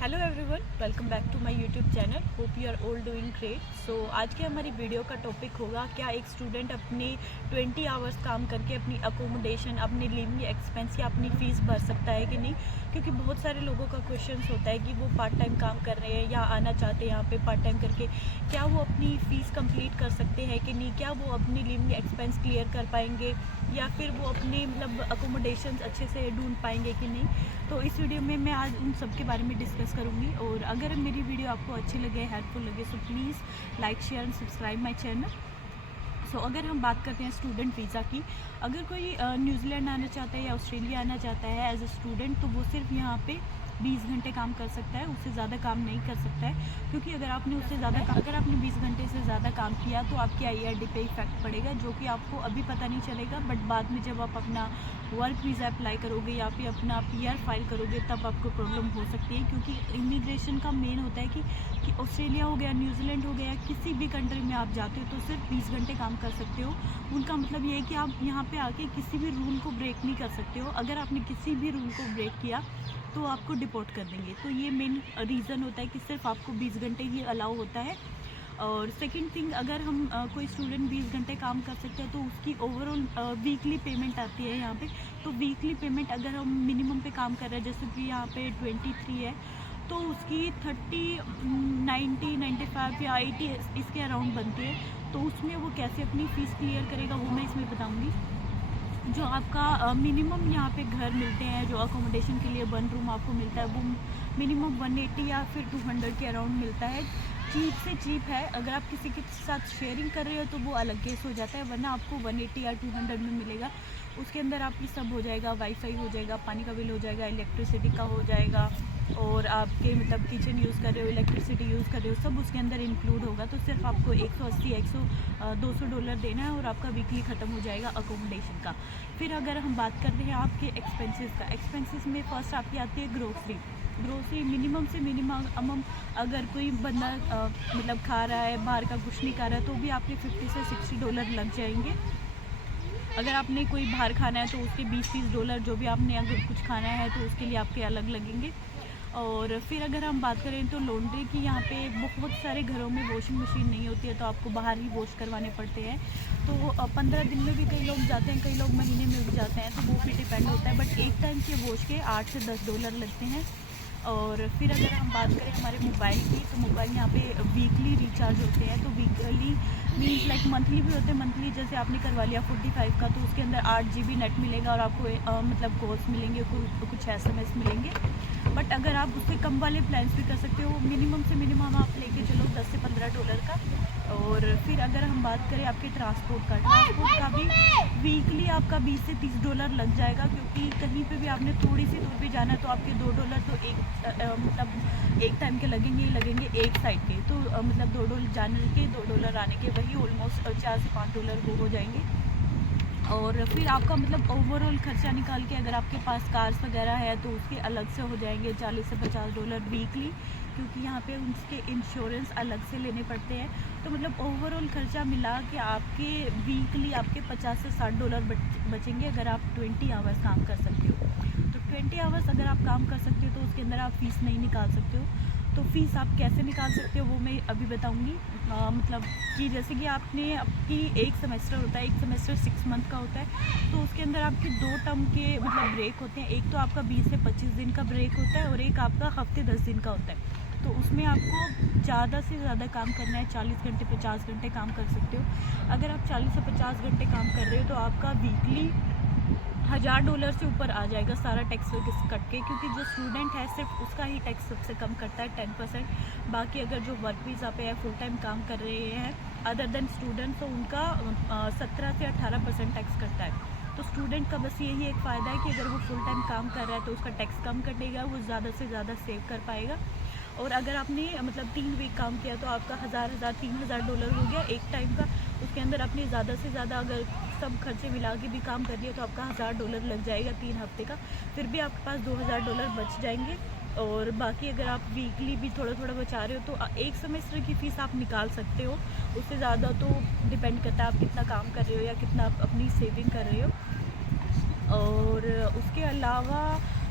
Hello everyone, welcome back to my YouTube channel. Hope you are all doing great. So आज के हमारी video का topic होगा, क्या एक स्टूडेंट अपने 20 आवर्स काम करके अपनी अकोमोडेशन, अपनी लिविंग एक्सपेंस या अपनी फ़ीस भर सकता है कि नहीं। क्योंकि बहुत सारे लोगों का क्वेश्चन होता है कि वो पार्ट टाइम काम कर रहे हैं या आना चाहते हैं यहाँ पे पार्ट टाइम करके, क्या वो अपनी फ़ीस कंप्लीट कर सकते हैं कि नहीं, क्या वो अपनी लिविंग एक्सपेंस क्लियर कर पाएंगे या फिर वो अपनी मतलब अकोमोडेशन अच्छे से ढूंढ पाएंगे कि नहीं। तो इस वीडियो में मैं आज उन सब के बारे में डिस्कस करूँगी। और अगर मेरी वीडियो आपको अच्छी लगे, हेल्पफुल लगे, so please like, share and subscribe my channel. So अगर हम बात करते हैं स्टूडेंट वीज़ा की, अगर कोई न्यूजीलैंड आना चाहता है या ऑस्ट्रेलिया आना चाहता है एज अ स्टूडेंट, तो वो सिर्फ यहाँ पे 20 घंटे काम कर सकता है, उससे ज़्यादा काम नहीं कर सकता है। क्योंकि अगर आपने 20 घंटे से ज़्यादा काम किया तो आपके IRD पे इफेक्ट पड़ेगा, जो कि आपको अभी पता नहीं चलेगा, बट बाद में जब आप अपना वर्क वीज़ा अप्लाई करोगे या फिर अपना PR फाइल करोगे तब आपको प्रॉब्लम हो सकती है। क्योंकि इमिग्रेशन का मेन होता है कि ऑस्ट्रेलिया हो गया, न्यूजीलैंड हो गया, किसी भी कंट्री में आप जाते हो तो सिर्फ 20 घंटे काम कर सकते हो। उनका मतलब ये है कि आप यहाँ पे आके किसी भी रूल को ब्रेक नहीं कर सकते हो। अगर आपने किसी भी रूल को ब्रेक किया तो आपको डिपोर्ट कर देंगे। तो ये मेन रीज़न होता है कि सिर्फ आपको 20 घंटे ही अलाउ होता है। और सेकंड थिंग, अगर हम कोई स्टूडेंट 20 घंटे काम कर सकते हैं तो उसकी ओवरऑल वीकली पेमेंट आती है यहाँ पे। तो वीकली पेमेंट अगर हम मिनिमम पे काम कर रहे हैं, जैसे कि यहाँ पे 23 है, तो उसकी 30, 90, 95 या 80 इसके अराउंड बनती है। तो उसमें वो कैसे अपनी फ़ीस क्लियर करेगा वो मैं इसमें बताऊँगी। जो आपका मिनिमम यहाँ पे घर मिलते हैं, जो अकोमोडेशन के लिए 1 रूम आपको मिलता है, वो मिनिमम 180 या फिर 200 के अराउंड मिलता है। चीप से चीप है। अगर आप किसी के साथ शेयरिंग कर रहे हो तो वो अलग केस हो जाता है, वरना आपको 180 या 200 में मिलेगा। उसके अंदर आपकी सब हो जाएगा, वाईफाई हो जाएगा, पानी का बिल हो जाएगा, इलेक्ट्रिसिटी का हो जाएगा, और आपके मतलब किचन यूज़ कर रहे हो, इलेक्ट्रिसिटी यूज़ कर रहे हो, सब उसके अंदर इंक्लूड होगा। तो सिर्फ आपको 180, 200 डॉलर देना है और आपका वीकली ख़त्म हो जाएगा अकोमोडेशन का। फिर अगर हम बात करते हैं आपके एक्सपेंसेस का, एक्सपेंसेस में फर्स्ट आपकी आती है ग्रोसरी मिनिमम से मिनिमम। अगर कोई बंदा मतलब खा रहा है, बाहर का कुछ नहीं खा रहा है, तो भी आपके 50 से 60 डॉलर लग जाएंगे। अगर आपने कोई बाहर खाना है तो उसके 20-30 डॉलर, जो भी आपने अगर कुछ खाना है तो उसके लिए आपके अलग लगेंगे। और फिर अगर हम बात करें तो लॉन्ड्री की, यहाँ पे बहुत सारे घरों में वॉशिंग मशीन नहीं होती है, तो आपको बाहर ही वॉश करवाने पड़ते हैं। तो 15 दिन में भी कई लोग जाते हैं, कई लोग महीने में भी जाते हैं, तो वो भी डिपेंड होता है। बट एक टाइम के वॉश के 8 से 10 डॉलर लगते हैं। और फिर अगर हम बात करें हमारे मोबाइल की, तो मोबाइल यहाँ पे वीकली रिचार्ज होते हैं। तो वीकली मीन्स लाइक मंथली भी होते हैं। मंथली जैसे आपने करवा लिया 45 का, तो उसके अंदर 8 GB नेट मिलेगा और आपको मतलब कॉल्स मिलेंगे, कुछ SMS मिलेंगे। बट अगर आप उससे कम वाले प्लान्स भी कर सकते हो, मिनिमम से मिनिमम आप लेके चलो 10 से 15 डॉलर का। और फिर अगर हम बात करें आपके ट्रांसपोर्ट का भी वीकली आपका 20 से 30 डॉलर लग जाएगा। क्योंकि कहीं पे भी आपने थोड़ी सी दूर भी जाना है तो आपके 2 डॉलर तो मतलब एक टाइम के लगेंगे ही लगेंगे, एक साइड के। तो मतलब 2 डॉलर जाने के, 2 डॉलर आने के, वही ऑलमोस्ट 4 से 5 डॉलर वो हो जाएंगे। और फिर आपका मतलब ओवरऑल खर्चा निकाल के, अगर आपके पास कार्स वगैरह है तो उसके अलग से हो जाएंगे 40 से 50 डॉलर वीकली। क्योंकि यहाँ पे उसके इंश्योरेंस अलग से लेने पड़ते हैं। तो मतलब ओवरऑल खर्चा मिला के आपके वीकली आपके 50 से 60 डॉलर बचेंगे, अगर आप 20 आवर्स काम कर सकते हो। तो 20 आवर्स अगर आप काम कर सकते हो तो उसके अंदर आप फ़ीस नहीं निकाल सकते हो। तो फ़ीस आप कैसे निकाल सकते हो वो मैं अभी बताऊंगी। मतलब कि जैसे कि आपने आपकी एक सेमेस्टर होता है, एक सेमेस्टर 6 मंथ का होता है, तो उसके अंदर आपके 2 टर्म के मतलब ब्रेक होते हैं। एक तो आपका 20 से 25 दिन का ब्रेक होता है और एक आपका हफ्ते 10 दिन का होता है। तो उसमें आपको ज़्यादा से ज़्यादा काम करना है, 40 घंटे 50 घंटे काम कर सकते हो। अगर आप 40 से 50 घंटे काम कर रहे हो तो आपका वीकली $1000 से ऊपर आ जाएगा, सारा टैक्स कट के। क्योंकि जो स्टूडेंट है सिर्फ उसका ही टैक्स सबसे कम करता है 10%। बाकी अगर जो वर्क वीज़ा पे है, फुल टाइम काम कर रहे हैं अदर देन स्टूडेंट, तो उनका 17 से 18% टैक्स कटता है। तो स्टूडेंट का बस यही एक फ़ायदा है कि अगर वो फुल टाइम काम कर रहा है तो उसका टैक्स कम कटेगा, वो ज़्यादा से ज़्यादा सेव कर पाएगा। और अगर आपने मतलब 3 वीक काम किया तो आपका 3000 डॉलर हो गया एक टाइम का। उसके अंदर आपने ज़्यादा से ज़्यादा अगर सब खर्चे मिला के भी काम कर लिया तो आपका 1000 डॉलर लग जाएगा 3 हफ्ते का। फिर भी आपके पास 2000 डॉलर बच जाएंगे। और बाकी अगर आप वीकली भी थोड़ा थोड़ा बचा रहे हो तो एक सेमेस्टर की फ़ीस आप निकाल सकते हो। उससे ज़्यादा तो डिपेंड करता है आप कितना काम कर रहे हो या कितना आप अपनी सेविंग कर रहे हो। और उसके अलावा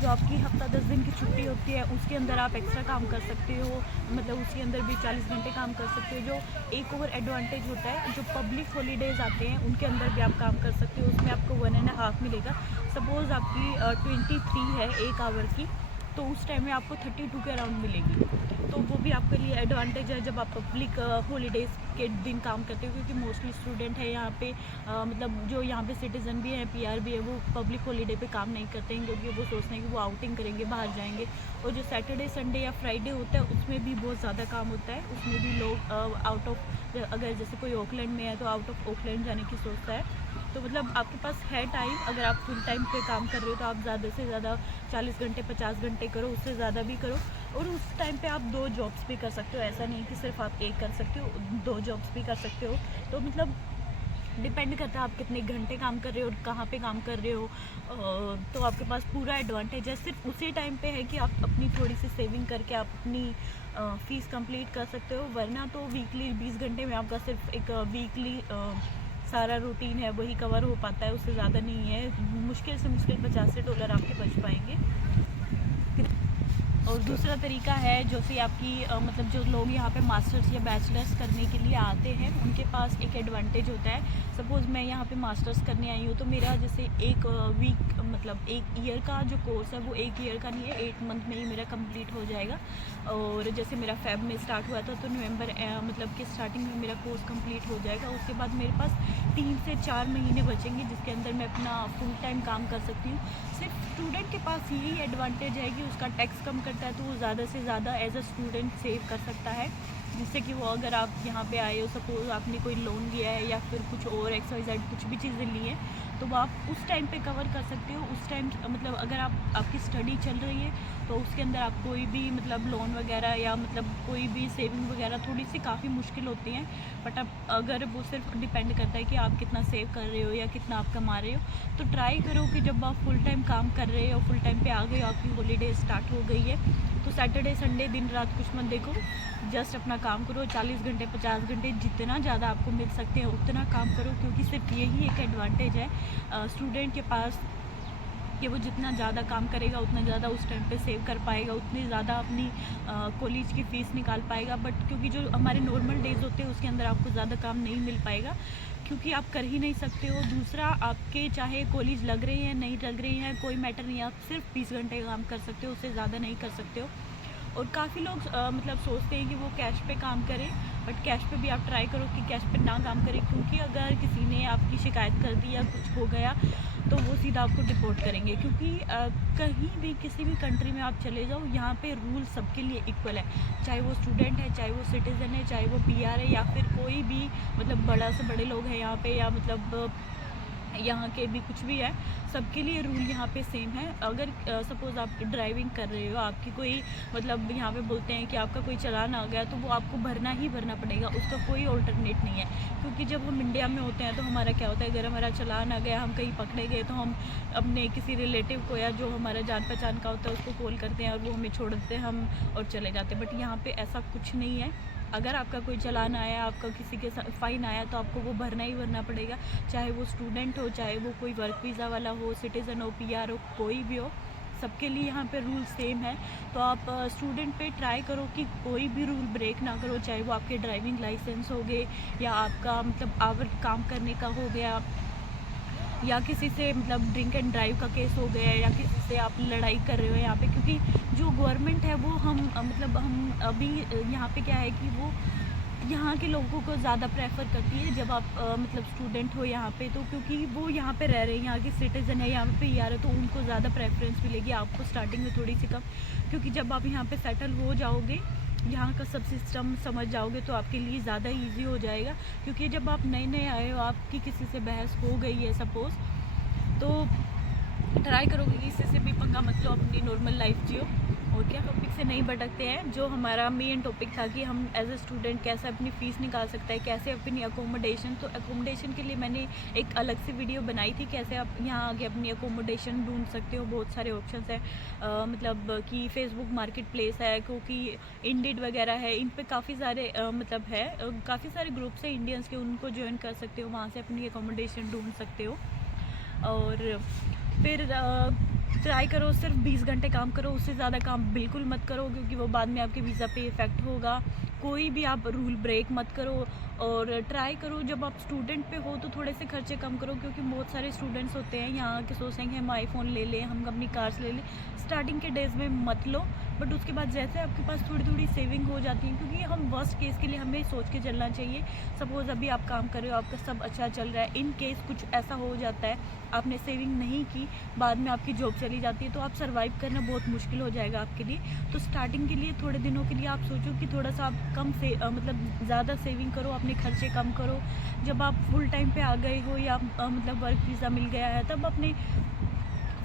जो जो आपकी हफ्ता 10 दिन की छुट्टी होती है उसके अंदर आप एक्स्ट्रा काम कर सकते हो, मतलब उसके अंदर भी 40 घंटे काम कर सकते हो। जो एक और एडवांटेज होता है, जो पब्लिक हॉलीडेज़ आते हैं उनके अंदर भी आप काम कर सकते हो, उसमें आपको 1.5 मिलेगा। सपोज़ आपकी 23 है 1 आवर की, तो उस टाइम में आपको 32 के अराउंड मिलेगी। तो वो भी आपके लिए एडवांटेज है जब आप पब्लिक हॉलीडेज़ के दिन काम करते हो, क्योंकि मोस्टली स्टूडेंट है यहाँ पे, मतलब जो यहाँ पे सिटीज़न भी हैं, पीआर भी है, वो पब्लिक हॉलीडे पे काम नहीं करते हैं, क्योंकि वो सोचते हैं कि वो आउटिंग करेंगे, बाहर जाएंगे। और जो सैटरडे संडे या फ्राइडे होता है उसमें भी बहुत ज़्यादा काम होता है, उसमें भी लोग आउट ऑफ, अगर जैसे कोई ओकलैंड में है तो आउट ऑफ ओकलैंड जाने की सोचता है। तो मतलब आपके पास है टाइम, अगर आप फुल टाइम पे काम कर रहे हो तो आप ज़्यादा से ज़्यादा 40 घंटे 50 घंटे करो, उससे ज़्यादा भी करो। और उस टाइम पे आप 2 जॉब्स भी कर सकते हो, ऐसा नहीं कि सिर्फ आप एक कर सकते हो, 2 जॉब्स भी कर सकते हो। तो मतलब डिपेंड करता है आप कितने घंटे काम कर रहे हो और कहाँ पे काम कर रहे हो। तो आपके पास पूरा एडवांटेज है, सिर्फ उसी टाइम पे है कि आप अपनी थोड़ी सी सेविंग करके आप अपनी फ़ीस कंप्लीट कर सकते हो। वरना तो वीकली 20 घंटे में आपका सिर्फ एक वीकली सारा रूटीन है वही कवर हो पाता है, उससे ज़्यादा नहीं है। मुश्किल से मुश्किल $50 आपके बच पाएंगे। और दूसरा तरीका है जो कि आपकी मतलब जो लोग यहाँ पे मास्टर्स या बैचलर्स करने के लिए आते हैं उनके पास एक एडवांटेज होता है। सपोज़ मैं यहाँ पे मास्टर्स करने आई हूँ, तो मेरा जैसे एक वीक मतलब 1 ईयर का जो कोर्स है वो 1 ईयर का नहीं है, 8 मंथ में ही मेरा कंप्लीट हो जाएगा। और जैसे मेरा फेब में स्टार्ट हुआ था तो नवंबर मतलब कि स्टार्टिंग में मेरा कोर्स कंप्लीट हो जाएगा। उसके बाद मेरे पास 3 से 4 महीने बचेंगे जिसके अंदर मैं अपना फुल टाइम काम कर सकती हूँ। सिर्फ स्टूडेंट के पास यही एडवांटेज है कि उसका टैक्स कम करता है, तो वो ज़्यादा से ज़्यादा एज अ स्टूडेंट सेव कर सकता है, जिससे कि वो अगर आप यहाँ पे आए हो, सपोज आपने कोई लोन लिया है या फिर कुछ और XYZ कुछ भी चीज़ें ली हैं, तो वो आप उस टाइम पे कवर कर सकते हो। उस टाइम मतलब अगर आपकी स्टडी चल रही है तो उसके अंदर आप कोई भी मतलब लोन वगैरह या मतलब कोई भी सेविंग वगैरह थोड़ी सी काफ़ी मुश्किल होती हैं, बट अब अगर वो सिर्फ डिपेंड करता है कि आप कितना सेव कर रहे हो या कितना आप कमा रहे हो। तो ट्राई करो कि जब आप फुल टाइम काम कर रहे हो, फुल टाइम पे आ गए हो, आपकी हॉलीडे स्टार्ट हो गई है, तो सैटरडे संडे दिन रात कुछ मत देखो, जस्ट अपना काम करो। 40 घंटे 50 घंटे जितना ज़्यादा आपको मिल सकते हैं उतना काम करो, क्योंकि सिर्फ यही एक एडवांटेज है स्टूडेंट के पास कि वो जितना ज़्यादा काम करेगा उतना ज़्यादा उस टाइम पे सेव कर पाएगा, उतनी ज़्यादा अपनी कॉलेज की फ़ीस निकाल पाएगा। बट क्योंकि जो हमारे नॉर्मल डेज़ होते हैं उसके अंदर आपको ज़्यादा काम नहीं मिल पाएगा, क्योंकि आप कर ही नहीं सकते हो। दूसरा, आपके चाहे कॉलेज लग रही है नहीं लग रही है कोई मैटर नहीं है, आप सिर्फ 20 घंटे काम कर सकते हो, उससे ज़्यादा नहीं कर सकते हो। और काफ़ी लोग मतलब सोचते हैं कि वो कैश पे काम करें, बट कैश पे भी आप ट्राई करो कि कैश पे ना काम करें, क्योंकि अगर किसी ने आपकी शिकायत कर दी या कुछ हो गया तो वो सीधा आपको डिपोर्ट करेंगे। क्योंकि कहीं भी किसी भी कंट्री में आप चले जाओ, यहाँ पे रूल सबके लिए इक्वल है, चाहे वो स्टूडेंट है, चाहे वो सिटीज़न है, चाहे वो पीआर है, या फिर कोई भी मतलब बड़ा से बड़े लोग हैं यहाँ पे, या मतलब यहाँ के भी कुछ भी है, सबके लिए रूल यहाँ पे सेम है। अगर सपोज़ आप ड्राइविंग कर रहे हो, आपकी कोई मतलब यहाँ पे बोलते हैं कि आपका कोई चालान आ गया, तो वो आपको भरना ही भरना पड़ेगा, उसका कोई ऑल्टरनेट नहीं है। क्योंकि जब हम इंडिया में होते हैं तो हमारा क्या होता है, अगर हमारा चालान आ गया, हम कहीं पकड़े गए, तो हम अपने किसी रिलेटिव को या जो हमारा जान पहचान का होता है उसको कॉल करते हैं और वो हमें छोड़ देते हैं, हम और चले जाते हैं। बट यहाँ पर ऐसा कुछ नहीं है। अगर आपका कोई चालान आया, आपका किसी के साथ फ़ाइन आया, तो आपको वो भरना ही भरना पड़ेगा, चाहे वो स्टूडेंट हो, चाहे वो कोई वर्क वीज़ा वाला हो, सिटीज़न हो, पीआर हो, कोई भी हो, सबके लिए यहाँ पे रूल सेम है। तो आप स्टूडेंट पे ट्राई करो कि कोई भी रूल ब्रेक ना करो, चाहे वो आपके ड्राइविंग लाइसेंस हो गए, या आपका मतलब आवर काम करने का हो गया, या किसी से मतलब ड्रिंक एंड ड्राइव का केस हो गया, या किसी से आप लड़ाई कर रहे हो यहाँ पे। क्योंकि जो गवर्नमेंट है वो मतलब हम अभी यहाँ पे क्या है कि वो यहाँ के लोगों को ज़्यादा प्रेफर करती है जब आप मतलब स्टूडेंट हो यहाँ पे, तो क्योंकि वो यहाँ पे रह रहे हैं, यहाँ के सिटीज़न है, यहाँ पे आ रहे, तो उनको ज़्यादा प्रेफरेंस मिलेगी, आपको स्टार्टिंग में थोड़ी सी कम। क्योंकि जब आप यहाँ पे सेटल हो जाओगे, यहाँ का सब सिस्टम समझ जाओगे, तो आपके लिए ज़्यादा इजी हो जाएगा। क्योंकि जब आप नए नए आए हो, आपकी किसी से बहस हो गई है सपोज़, तो ट्राई करोगे कि इससे भी पंगा मत लो, अपनी नॉर्मल लाइफ जियो। और क्या, टॉपिक से नहीं भटकते हैं। जो हमारा मेन टॉपिक था कि हम एज अ स्टूडेंट कैसे अपनी फ़ीस निकाल सकते हैं, कैसे अपनी अकोमोडेशन, तो अकोमोडेशन के लिए मैंने एक अलग से वीडियो बनाई थी, कैसे आप यहाँ आके अपनी अकोमोडेशन ढूंढ सकते हो। बहुत सारे ऑप्शंस हैं, मतलब कि फेसबुक मार्केट प्लेस है, क्योंकि इंडिड वगैरह है, इन पे काफ़ी सारे मतलब है, काफ़ी सारे ग्रुप्स हैं इंडियंस के, उनको ज्वाइन कर सकते हो, वहाँ से अपनी अकोमोडेशन ढूंढ सकते हो। और फिर ट्राई करो, सिर्फ 20 घंटे काम करो, उससे ज़्यादा काम बिल्कुल मत करो, क्योंकि वो बाद में आपके वीज़ा पे इफ़ेक्ट होगा। कोई भी आप रूल ब्रेक मत करो। और ट्राई करो, जब आप स्टूडेंट पे हो तो थोड़े से खर्चे कम करो, क्योंकि बहुत सारे स्टूडेंट्स होते हैं यहाँ के सोचते हैं कि हम आईफोन ले लें, हम अपनी कार्स ले लें। स्टार्टिंग के डेज़ में मत लो, बट उसके बाद जैसे आपके पास थोड़ी थोड़ी सेविंग हो जाती है, क्योंकि हम वर्स्ट केस के लिए हमें सोच के चलना चाहिए। सपोज़ अभी आप काम कर रहे हो, आपका सब अच्छा चल रहा है, इन केस कुछ ऐसा हो जाता है, आपने सेविंग नहीं की, बाद में आपकी जॉब चली जाती है, तो आप सर्वाइव करना बहुत मुश्किल हो जाएगा आपके लिए। तो स्टार्टिंग के लिए थोड़े दिनों के लिए आप सोचो कि थोड़ा सा आप कम से मतलब ज़्यादा सेविंग करो, अपने खर्चे कम करो। जब आप फुल टाइम पे आ गए हो या मतलब वर्क वीज़ा मिल गया है, तब अपने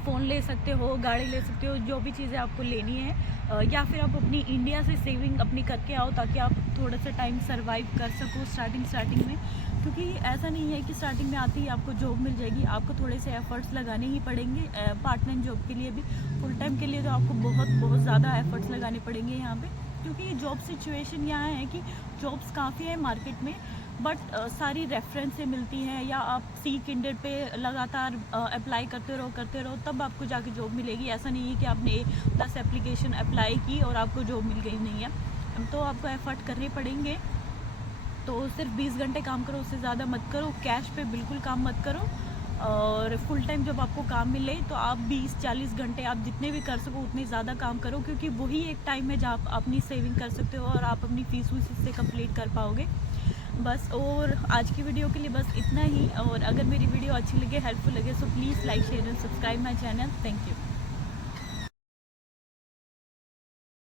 फ़ोन ले सकते हो, गाड़ी ले सकते हो, जो भी चीज़ें आपको लेनी है। या फिर आप अपनी इंडिया से सेविंग अपनी करके आओ, ताकि आप थोड़ा सा टाइम सर्वाइव कर सको स्टार्टिंग में। क्योंकि ऐसा नहीं है कि स्टार्टिंग में आते ही आपको जॉब मिल जाएगी, आपको थोड़े से एफ़र्ट्स लगाने ही पड़ेंगे। पार्ट टाइम जॉब के लिए भी, फुल टाइम के लिए तो आपको बहुत ज़्यादा एफ़र्ट्स लगाने पड़ेंगे यहाँ पे। क्योंकि जॉब सिचुएशन यहाँ है कि जॉब्स काफ़ी है मार्केट में, बट सारी रेफरेंस से मिलती हैं, या आप सीक इंडेड पे लगातार अप्लाई करते रहो, तब आपको जाके जॉब मिलेगी। ऐसा नहीं है कि आपने 10 एप्लीकेशन अप्लाई की और आपको जॉब मिल गई, नहीं है। तो आपको एफ़र्ट करने पड़ेंगे। तो सिर्फ 20 घंटे काम करो, उससे ज़्यादा मत करो। कैश पे बिल्कुल काम मत करो। और फुल टाइम जब आपको काम मिले तो आप 20-40 घंटे आप जितने भी कर सको उतने ज़्यादा काम करो, क्योंकि वही एक टाइम है जहाँ आप अपनी सेविंग कर सकते हो और आप अपनी फ़ीस वीस इससे कंप्लीट कर पाओगे। बस, और आज की वीडियो के लिए बस इतना ही। और अगर मेरी वीडियो अच्छी लगे, हेल्पफुल लगे, so please like, share and subscribe my channel. Thank you.